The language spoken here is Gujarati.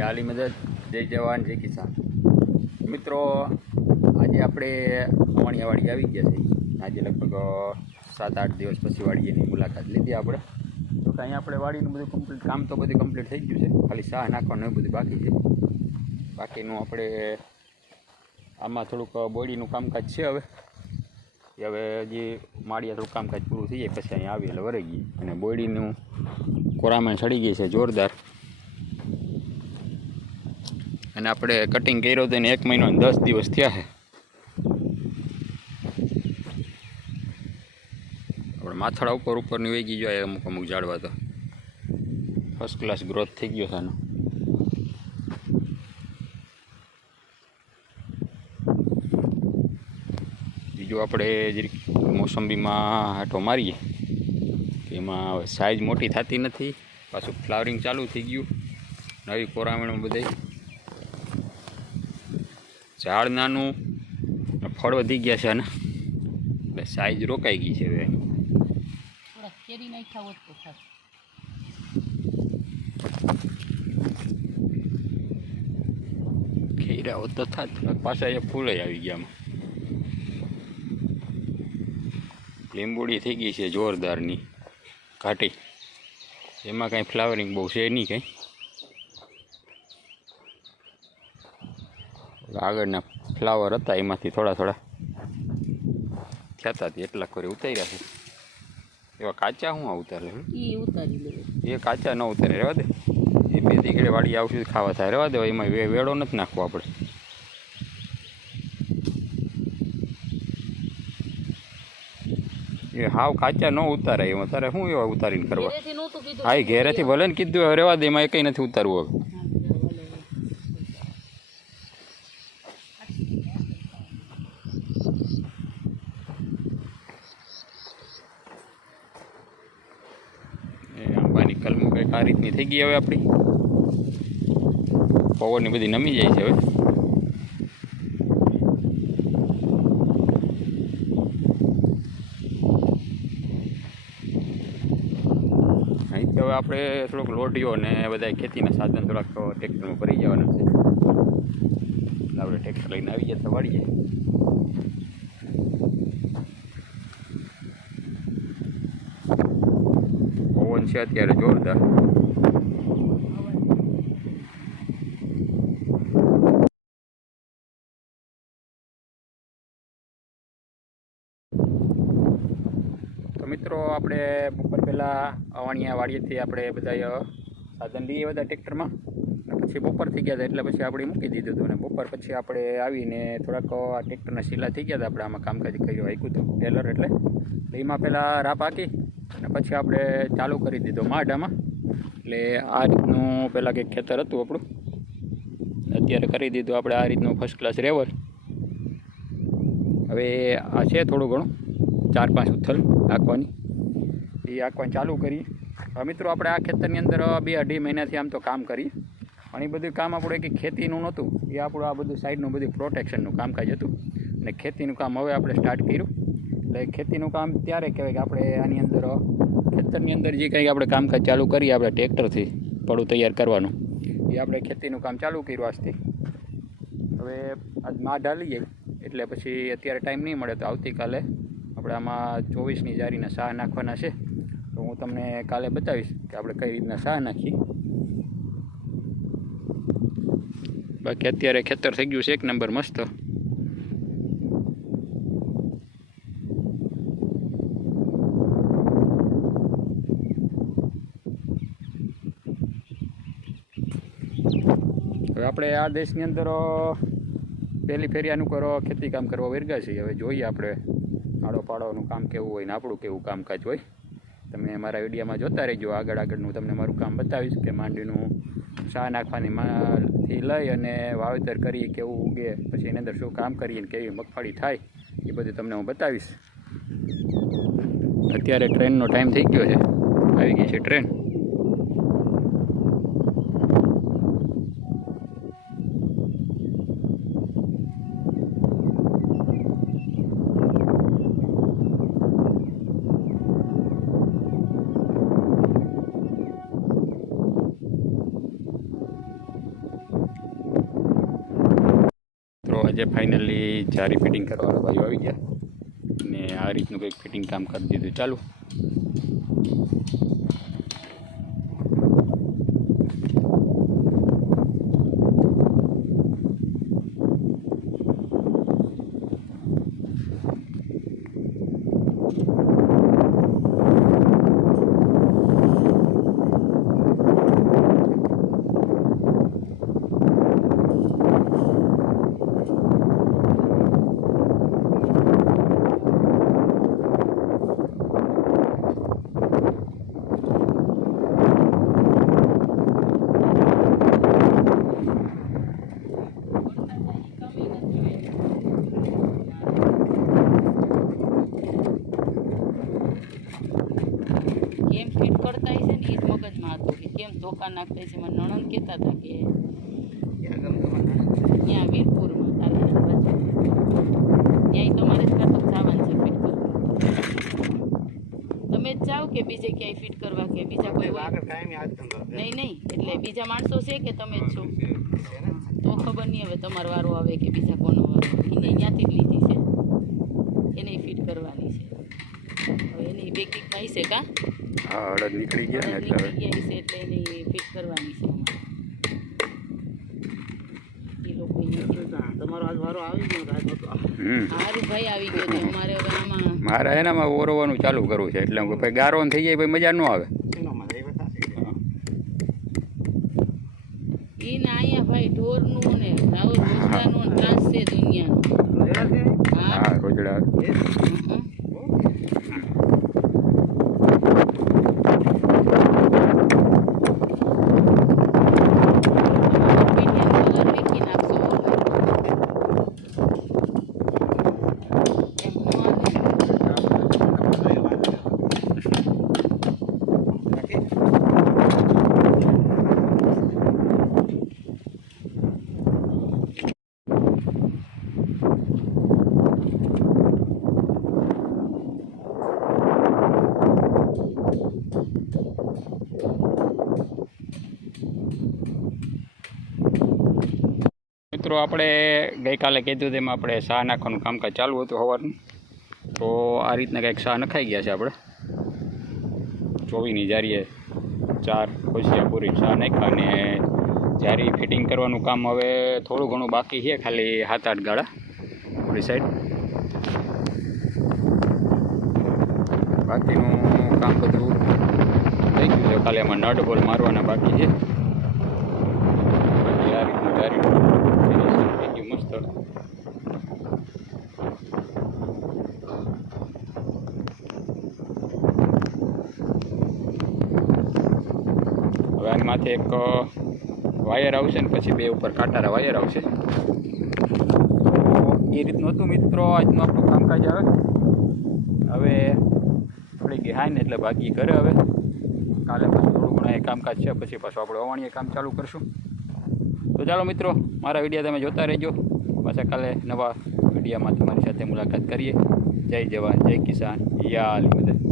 જય હાલી મદદ જય જવાન, જય કિસાન. મિત્રો, આજે આપણે અવાણિયાવાડી આવી ગયા છે. આજે લગભગ સાત આઠ દિવસ પછી વાડીની મુલાકાત લીધી આપણે. તો કે અહીંયા આપણે વાડીનું બધું કમ્પ્લીટ કામ તો બધું કમ્પ્લીટ થઈ ગયું છે. ખાલી શાહ નાખવાનું બધું બાકી છે. બાકીનું આપણે આમાં થોડુંક બોડીનું કામકાજ છે હવે. હવે હજી માળીયા થોડું કામકાજ પૂરું થઈ જાય, પછી અહીંયા આવી એટલે વરાઈ ગઈ અને બોડીનું કોરામાં સડી ગઈ છે જોરદાર. અને આપણે કટિંગ કર્યો તો એને એક મહિનો દસ દિવસ થયા છે. આપણે માથાડા ઉપર ઉપરની વહી ગઈ જાય અમુક અમુક ઝાડવા તો. ફર્સ્ટ ક્લાસ ગ્રોથ થઈ ગયો છે એનો બીજું આપણે જરીક મોસંબીમાં આટો મારીએ એમાં સાઇઝ મોટી થતી નથી. પાછું ફ્લાવરિંગ ચાલુ થઈ ગયું. નવી કોરામણ બધાય. ઝાડ નાનું ફળ વધી ગયા છે આના એટલે સાઈઝ રોકાઈ ગઈ છે હવે. કેરી હોત તો થાય ખેરા થાત પાછા એ ફૂલે આવી ગયા લીંબુડી થઈ ગઈ છે જોરદારની. ઘાટી. એમાં કાંઈ ફ્લાવરિંગ બહુ છે નહીં કાંઈ. આગળના ફ્લાવર હતા એમાંથી થોડા થોડા થયા હતા એટલા કરી ઉતાર્યા છે. એવા કાચા હું ઉતારે ઉતારી એ કાચા ન ઉતારે રહેવા દે. એ બે દીકડે વાડી આવશે ખાવા થાય રહેવા દે એમાં વેળો વેડો નથી નાખવો આપણે. એ હાવ કાચા ન ઉતારાય એમાં. તારે શું એવા ઉતારીને કરવા? હા એ ઘેરેથી ભલે ને કીધું હવે રહેવા દે એમાં એ કંઈ નથી ઉતારવું હવે હા, ભલે. આંબાની કલમો કંઈક આ રીતની થઈ ગઈ હવે આપણી. પવનની બધી નમી જાય છે હવે. હવે આપણે થોડોક લોઢીઓ ને બધા ખેતીના સાધન થોડાક ટ્રેક્ટરમાં ભરી જવાના છે. એટલે આપણે ટ્રેક્ટર લઈને આવી ગયા તો વાળીએ છે અત્યારે જોરદાર. તો મિત્રો, આપણે બપોર પહેલાં અવાણિયા વાડીએથી આપણે બધા સાધન લઈએ બધા ટ્રેક્ટરમાં. પછી બપોર થઈ ગયા હતા, એટલે પછી આપણે મૂકી દીધું હતું. અને બપોર પછી આપણે આવીને થોડાક આ ટ્રેક્ટરના શીલા થઈ ગયા હતા. આપણે આમાં કામકાજ કર્યું આવ્યું હતું ટેલર એટલે. એમાં પહેલાં રાપ હાકી. અને પછી આપણે ચાલુ કરી દીધો માઢામાં એટલે આ રીતનું પહેલાં કંઈક ખેતર હતું આપણું. અત્યારે કરી દીધું આપણે આ રીતનું ફર્સ્ટ ક્લાસ રેવર હવે આ છે થોડું ઘણું. ચાર પાંચ ઉથલ આંખવાની એ હાંકવાનું ચાલુ કરી મિત્રો આપણે આ ખેતરની અંદર બે અઢી મહિનાથી આમ તો કામ કરીએ. પણ એ બધું કામ આપણે કે ખેતીનું નહોતું. એ આપણું આ બધું સાઈડનું બધું પ્રોટેક્શનનું કામકાજ હતું. અને ખેતીનું કામ હવે આપણે સ્ટાર્ટ કર્યું. એટલે ખેતીનું કામ ત્યારે કહેવાય કે આપણે આની અંદર ખેતરની અંદર જે કંઈક આપણે કામકાજ ચાલુ કરીએ, આપણે ટ્રેક્ટરથી પડું તૈયાર કરવાનું. એ આપણે ખેતીનું કામ ચાલુ કર્યું આજથી. હવે આજમાં ઢાલીએ એટલે પછી અત્યારે ટાઈમ નહીં મળે તો આવતીકાલે આપણે આમાં ચોવીસની જારીના શાહ નાખવાના છે. તો હું તમને કાલે બતાવીશ કે આપણે કઈ રીતના શાહ નાખીએ. બાકી અત્યારે ખેતર થઈ ગયું છે, એક નંબર મસ્ત. આપણે આ દેશની અંદર પહેલી ફેરી આનું કરો ખેતી કામ કરવા વર્ગા છીએ. હવે જોઈએ આપણે આડો પાડોનું કામ કેવું હોય ને આપણું કેવું કામકાજ હોય. તમે મારા વિડીયામાં જોતા રહેજો. આગળ આગળનું તમને મારું કામ બતાવીશ કે માંડીનું શા નાખવાની માથી લઈ અને વાવેતર કરી કેવું ઉગે, પછી એની અંદર શું કામ કરીએ ને કેવી મગફળી થાય, એ બધું તમને હું બતાવીશ. અત્યારે ટ્રેનનો ટાઈમ થઈ ગયો છે. આવી ગઈ છે ટ્રેન. આજે ફાઇનલી જારી ફિટિંગ કરવાવાળા ભાઈઓ આવી ગયા અને આ રીતનું કંઈક ફિટિંગ કામ કરી દીધું. ચાલુ કેમ ફિટ કરતા હશે ને એ જ મગજમાં કેમ ધોકા નાખતા છે. મને નણંદ કહેતા હતા કે ત્યાં વીરપુરમાં તારા બાજુ ત્યાંય તમારે જ કાં તો જવાનું છે ફિટ કરવા. તમે જ જાઓ કે બીજે ક્યાંય ફિટ કરવા કે બીજા કોઈ? નહીં નહીં. એટલે બીજા માણસો છે કે તમે જ છો? તો ખબર નહીં હવે તમારો વારો આવે કે બીજા કોનો વારો એને ત્યાંથી જ લીધી છે. એને ફિટ કરવાની છે. હવે એની બેકિંગ થાય છે કા? આ અડદ નીકળી ગયા ને એટલે હવે. ગયા છે એટલે એની ફિટ કરવાની છે એ લોકો તમારો આજ વારો આવી ગયો કે આજ નહોતો. હમ. સારું ભાઈ આવી ગયો અમારે હવે મારે એનામાં ઓરવાનું ચાલુ કરવું છે. એટલે હું ભાઈ ગારો થઈ જાય ભાઈ મજા ન આવે એનો મને એ વાત સાચી છે. એને અહીંયા ભાઈ ઢોરનું ને આવો રોજગારનો ત્રાસ છે દુનિયાનો જોયેલા છે? હા હા રોજડા એ જ. હમ. પીઠિયાનો કલર વેચી નાખશો એમ ન હાલે. મિત્રો, આપણે ગઈકાલે કીધું તેમ આપણે શાહ નાખવાનું કામકાજ ચાલુ હતું સવારનું તો આ રીતના કંઈક શાહ નખાઈ ગયા છે આપણે. ચોવીની જારીએ ચાર પૂરી શાહ નાખ્યા અને જારી ફિટિંગ કરવાનું કામ હવે થોડું ઘણું બાકી છે, ખાલી સાત આઠ ગાળા પૂરી સાઈડ બાકીનું કામ બધું થઈ ગયું છે. ખાલી એમાં નટ બોલ મારવાના બાકી છે. બાકી આ રીતનું જારી. થઈ હવે આની માથે એક વાયર આવશે ને પછી બે ઉપર કાંટારા વાયર આવશે. એ રીતનું હતું મિત્રો, આજનું આપણું કામકાજ આવે. હવે થોડી ગિહાય ને એટલે બાકી ઘરે હવે. કાલે પાછું થોડું ઘણું એ કામકાજ છે, પછી પાછું આપણે અવાણીએ કામ ચાલુ કરશું. તો ચાલો મિત્રો, મારા વીડિયો તમે જોતા રહેજો. પાછા કાલે નવા વિડીયોમાં તમારી સાથે મુલાકાત કરીએ. જય જવાન જય કિસાન યા મદદ